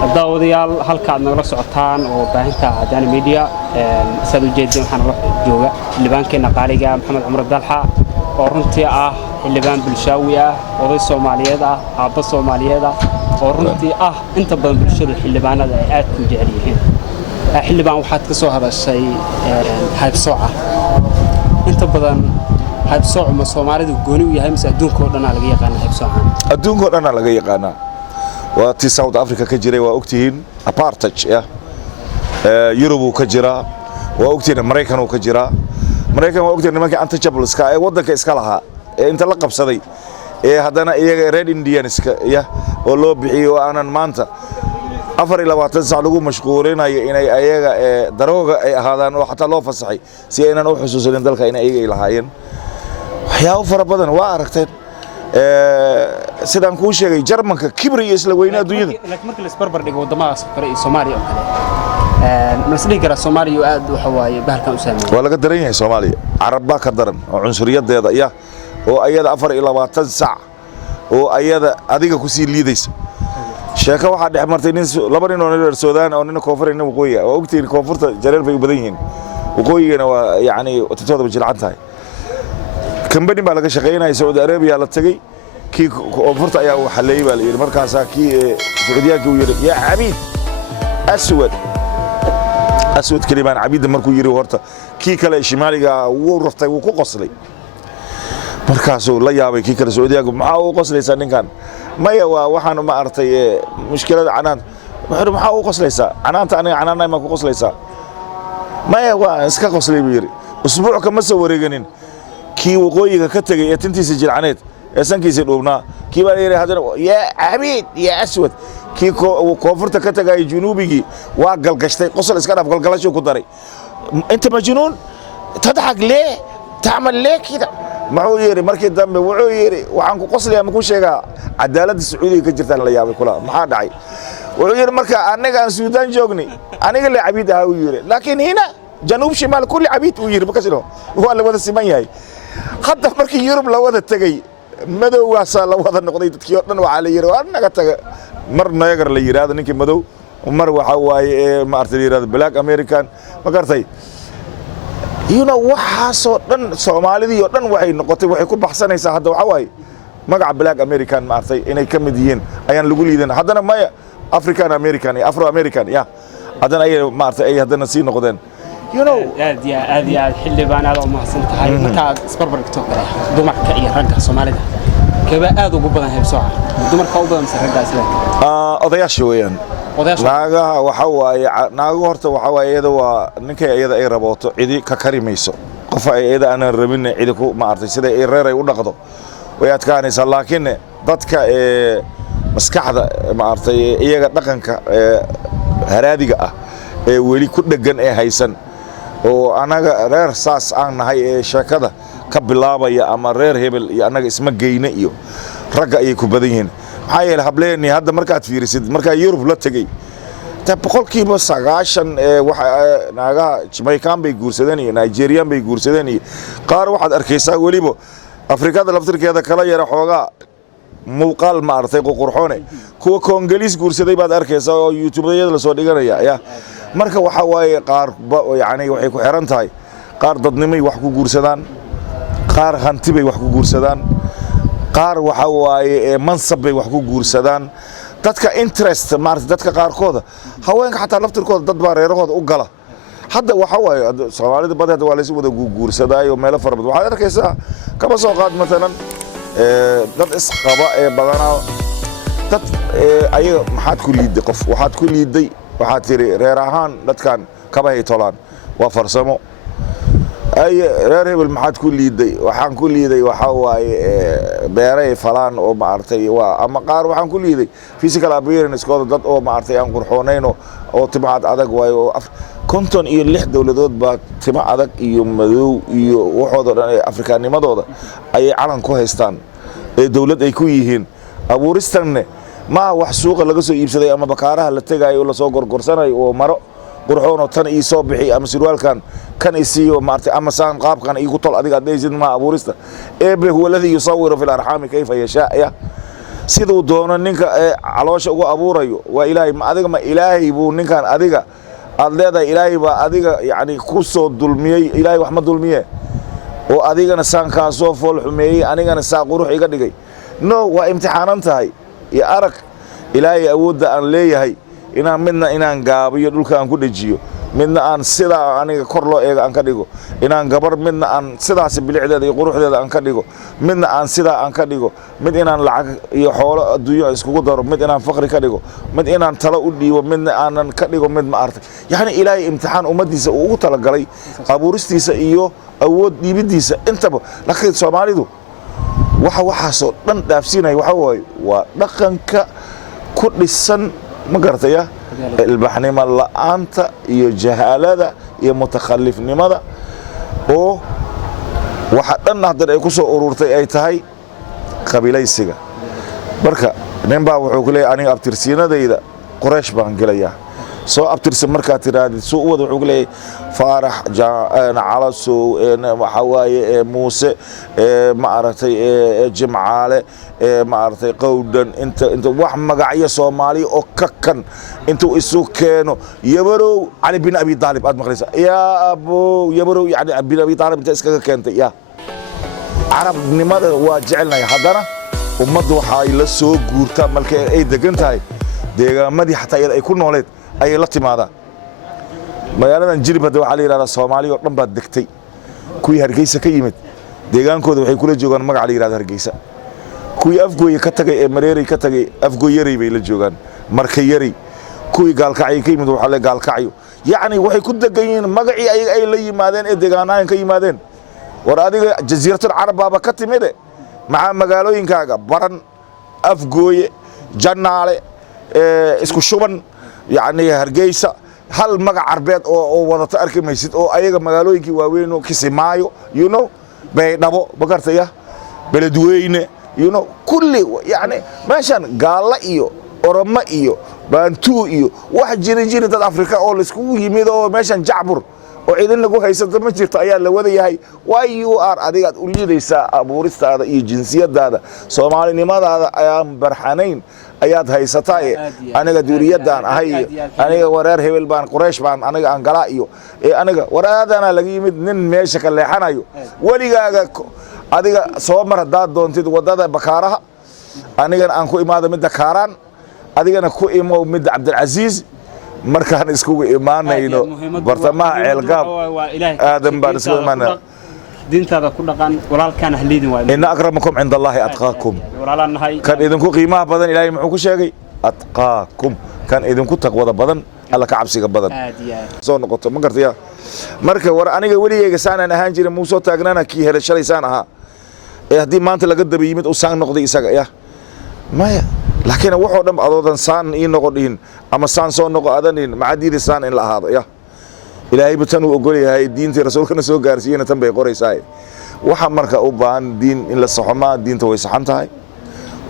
daawadayaal halka aad nagala socotaan oo baahinta Cadaan Media saad u jeedin waxaan la jooga xildhibaankeena qaaliga Maxamed Cumar Dalxa oo runtii ah xildhibaan bulshaawi ah oday Soomaaliyeed ah aabba Soomaaliyeed ah oo runtii ah inta badan bulshada xildhibaanada ay aad u jecel yihiin xildhibaan waxaad ka soo hadashay haybsooca inta badan haybsooc ma Soomaalidu gooni u yahay mise adduunka oo dhan laga yaqaan haybsooca adduunka oo dhan laga yaqaan واتي ساوث أفريقيا كجري وأكتين أبارتج يا يوروب كجرا وأكتين أمريكان وكجرا أمريكان وأكتين ما كان أنت جبل سكا وضك إسكالها أنت لقب صدي هذانا ريد إنديان سكا يا ولو بحي وأنا مانتا أفر إلى وقت سالوكو مشغولين إن أيها دروغ هذا وحتى لو فصحي سينا نوحسوس لندلك إن أيها إلهاين يا أفر بدن وأركتين sidaan ku sheegay Jarmanka kibriga isla weynaa dunyada laakiin markii la isbarbar dhigo wadamadaas kale ee Soomaaliya oo kale ma isdhihi karaa Soomaaliya aad waxa waaye bahalkan u saameeyay waa laga daran yahay Soomaaliya Carabba ka daran oo cunsuriyadeeda oo ayada 24 saac oo ayada adiga ku sii liidayso sheeka waxa dhex martay nin laba nin oo reer Suudaan oo nin koonfurina waqooyi oo ogtiin koonfurta jareer bay u badan yihiin waqooyigana waa yaani tatooda jilcan tahay كمبني بالك شقينا سعودي عربية على التجي كي أوفرت أيها وحلي بالي المركز كي سعودية كوير يا عبيد أسود كلمة عبيد مركو يري ورطة كي كلا شمالي جا ورفته وقصلي مركزه لا يابي كي كلا سعودية معه قصلي سنين كان ما يوا وحنا ما أرتي مشكلة عنان معه قصلي سا عنان تاني عنان ما قصلي سا ما يوا إسكا قصلي بيري أسبوع كم سوى رجنين كي وقوي كتجي تنتي سجل عنيد إنسان كيسي دوبنا كي بالي هذا يا عبيد يا أسود كي كوفرت كتجي جنوبي واقل قشتي قصر إسكان أفقل قلاش وكدري أنت مجنون تضحك ليه تعمل ليه كده معويري مركز دم وعويري وعنكو قصر يا مكون شيء عدالة السعودية كجرت على يابي كلها ما حد عاي وعويري مركز أنا كان السودان جوجني أنا قال لي عبيد هاويري لكن هنا جنوب شمال كل عبيد ويري بكسره هو اللي وده السماية حتى مركي يوروب لو ودا تجي مدو واسا لو ودا نقضي dadkii oo dhan waxa la yiri waa naga taga marna yagar la yiraahdo ninkii madow umar waxa waaye ma artay yiraahdo black american ma gartay waxa soo dhan Soomaalidii oo dhan waxay noqotay waxay ku baxsanaysaa hadda waxa waaye magaca black american ma artay inay ka mid yihiin ayaan lagu liidan haddana maya african american iyo afro american haddana ay ma artay ay haddana sii noqdeen aad xildhibaanada oo mahadsan tahay marka isbarbarigto kale dumarka iyo ragga Soomaalida kaba aad ugu badan haybsooca dumarka u badan raggaas odayaasha weeyaan naagaha waxa waaye naagu horta waxa waaye iyada waa ninkay iyada ay rabooto cidi ka karimayso qof ay iyada aan rabin cidi ku ma artay sida ay reer ay u dhaqdo way adkaanaysaa laakiin dadka maskaxda ma artay iyaga dhaqanka haraadiga ah ee weli ku dhagan ee haysan oo anaga reer saas aan nahay ee sheekada ka bilaabaya ama reer hebel iyo anaga isma geyna iyo ragga ay ku badan yihiin maxay yeelay hableeni hadda markaad fiirisid marka Yurub la tagay ta boqolkiiba 90 waxa naagaha Jamaican bay guursadeen iyo Nigerian bay guursadeen iyo qaar waxaad arkaysaa waliba Afrikada laftirkeeda kala yara xoogaa muuqaal ma artay qurxoone kuwa Koongalis guursaday baad arkaysaa oo YouTube-yada la soo dhiganaya marka waxa waaye qaar yaani waxay ku xiran tahay qaar dadnimay wax ku guursadaan qaar hanti bay wax ku guursadaan qaar waxa waaye mansab bay wax ku guursadaan dadka interest maartay dadka qaarkooda haweenka xataa laftirkooda dad baa reerahooda u gala hadda waxa waaye Soomaalida badeed waa la isku wada guursadaayo meel farabad waxa arkaysaa kaba soo qaad midalan dad isqaba badanaa dad ayaga maxaad ku liiday qof waxaad ku liiday waxaad tiri reer ahaan dadkan kaba hay tolaan waa farsamo ay reer hebel maxaad ku liiday waxaan ku liiday waxa waaye beeray falaan oo ma artay waa ama qaar waxaan ku liiday physical appearance kooda dad oo ma artay aan qurxoonayno oo timaad adag waayo konton iyo 6 dawladood baa tima adag iyo madow iyo waxooda dhan Afrikaanimadooda ay calan ku haystaan ee dawlad ay ku yihiin abuuristanne ما وحسوق لقى سو يبسدي أما بكارها اللي تجاي ولا سو قرصنا ومرق قرحونه تان يصاب بحي أما سروال كان يسيو مارتي أما سان قاب كان يقتل أديك أدي زين ما أبورسته إيه هو الذي يصور في الأرحام كيف يشاء siduu doono ninka caloosha ugu abuurayo waa ilaahay ma adiga ma ilaahay buu ninkan adiga aad leedahay ilaahay baa adiga yani ku soo dulmiyey ilaahay wax ma dulmiye oo adigana saan kaa soo fool xumeeyey anigana saa qurux iga dhigay no waa imtixaanan tahay iyo arag ilaahay awoodda aan leeyahay inaan gaabiyo dhulka aan ku dhajiyo midna aan sidaa aniga kor loo eega aan ka dhigo inaan gabar midna aan sidaas bilicdeeda iyo quruxdeeda aan ka dhigo midna aan sidaa aan ka dhigo mid inaan lacag iyo xoolo adduunyo iskugu daro mid inaan faqri ka dhigo mid inaan talo u dhiibo midna aanan ka dhigo mid ma artay yani ilaahay imtixaan ummadiisa uu ugu talagalay abuuristiisa iyo awood dhiibidiisa intaba laakiin Soomaalidu waxaasoo dhan dhaafsiinay waxa waaye waa dhaqanka ku dhisan ma gartaya ilbaxnimo la'aanta iyo jahaalada iyo mutakhallifnimada oo waxa dhan hadda ay ku soo ururtay ay tahay qabiilaysiga marka ninbaa wuxuu ku leeyahay aniga abtirsiinadayda Quraysh baan gelayaa soo abtirsi markaa tiraadid soo wada wuxuu ku leeyahay Faarax Calaso waxa waaye Muuse ma aragtay Jimcaale ma aragtay Qowdan inta wax magacyo Soomaali oo ka kan intuu isu keeno yabarow Ali bin Abi Talib aad maqlaysa ya abo yabarow yani bin Abi Talib inta iskaga keentay ya arabnimada waa jecelnay haddana ummaddu waxa ay la soo guurtaa markay ay degan tahay deegaamadii xataa iyada ay ku nooleed ay la timaadaan magaaladan Jilib hadda waxa la yiraahdaa Soomaali oo dhan baa degtay kuwii Hargeysa ka yimid deegaankooda waxay kula joogaan magac la yiraahdo Hargeysa kuwii Afgooy ka tagay ee Mareeray ka tagay Afgooy yaray bay la joogaan markay yaray kuwii Gaalkacyo ka yimid waxa la Gaalkacyo yani waxay ku degan yihiin magacii ay la yimaadeen ee deegaanahan ka yimaadeen war adiga jasiiratul Carab baa ka timid maca magaalooyinkaaga Baran Afgooy Jannaale isku shuban yani Hargeysa hal magac Carbeed oo wadata arkimaysid oo ayaga magaalooyinkii waaweyn oo Kisimaayo you know Baydhabo bagartaya Beledweyne you know kulli yani meeshan gaala iyo Oromo iyo Bantu iyo wax jirin dad Afrika oo la isku yimid oo meeshan Jacbur oo idin lagu haysato ma jirto ayaa la wada yahay why you are adiga u liidaysaa abuuristaada iyo jinsiyadaada Soomaalinimadaada ayaan barxanayn ayaad haysataa aniga duuriyadaan ahay aniga wareer hebel baan Quraysh baan aniga aan galaa iyo aniga waraadana laga yimid nin meesha ka leexanayo waligaaga adiga soo mar hadaad doontid wadada Bakaaraha anigana aan ku imaado mid Kaaraan adigana ku imo mid Cabdilcaziz markaan iskugu imaanayno bartamaha ceelgaab aadan baan isku imaanaa diintaada ku dhaqan walaalkaan ahliidin waa inna akramakum inda Allahi atqaakum kan idinku qiimaha badan Ilaahay muxuu ku sheegay atqaakum kan idinku taqwada badan alla ka cabsiga badan soo noqoto ma gartaya marka war aniga weligeyga saanan ahaan jiray Muuse taagnana kii helashalaysan aha haddii maanta laga daba yimid uu saan noqday isaga maya laakiin wuxuu dhan adoodan saan ii noqodin ama saan soo noqo adanin macadiida saan in la ahaado ilaahay batan uu ogol yahay diintii rasuulkana soo gaarsiiyay tan bay qoraysaa waxa marka u baahan diin in la saxoma diinta way saxan tahay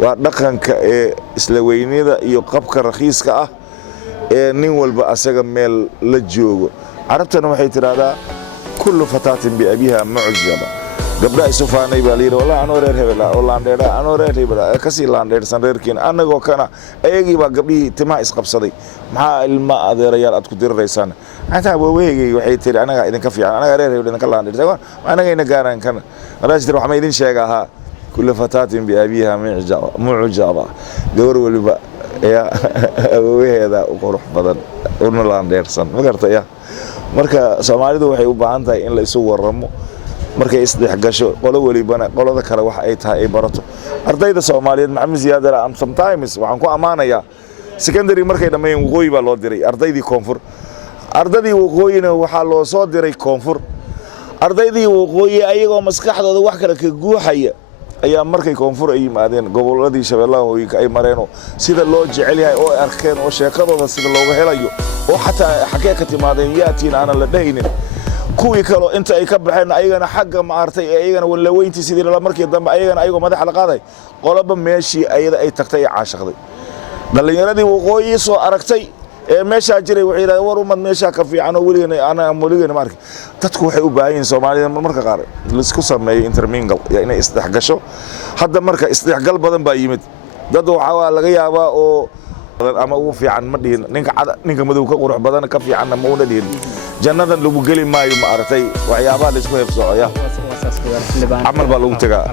waa dhaqanka ee isla weynida iyo qabka raqiiska ah ee nin walba asaga meel la joogo carabtana waxay tiraahdaa kullu fatatin bi abiha mu'jaba gabdha isufaanay baa liir wala aan reer hebel oo laandheera aan reer hebel ka sii laandheersan reerkiin anagoo kana ayagii baa gabdhii timaa isqabsaday maxaa ilma adeerayaal aad ku diriraysaan anta waweegay waxay tiri anaga idin ka fiican anaga reer hebel idin ka laandheersan anaga ina gaaran kana raajir waxa ma idin sheegaha kullu fatatin bi abiha mu'jaba gabar waliba ya waweeda u qurux badan oo laandheersan ma gartay marka Soomaalidu waxay u baahan tahay in la isu waramo markay isdhex gasho qolo walibana qolada kale wax ay tahay ay barato ardayda Soomaaliyeed Maxamed Ziyaad am sometimes waxaan ku amaanayaa secondary markay dhameeyeen waqooyi baa loo diray ardaydii koonfur ardaydii waqooyina waxa loo soo diray koonfur ardaydii waqooyi ayagoo maskaxdooda wax kale ka guuxaya ayaa markay koonfur ay yimaadeen goboladii Shabeellaha Hoose ay mareen sida loo jecel yahay oo arkeen oo sheekadooda sida looga helayo oo xataa xaqee ka timaadeen yaatiin aan la dhahaynin kuwii kale inta ay ka baxeen ayagana xagga ma artay ayagana wala weyntii sidii la markii dambe ayagana ayagoo madax la qaaday qolaba meeshii ayada ay tagtay caashaqday dhalinyaradii waqooyi soo aragtay ee meesha jiray waxay yiraahdeen war umad meesha ka fiican oo waligeena ana waligeena markii dadku waxay u baahan yihiin Soomaalida marka qaar la isku sameeyo intermingle inay isdhexgasho hadda marka isdhexgal badan baa yimid dad waxa laga yaabaa oo ama ugu fiican ma dhihin ninka madow ka qurux badan ka fiicanna ma una dhihin jannadan lagu geli maayo ma aragtay waxyaabaha la isku heebsoocoya camal baa lagu tagaa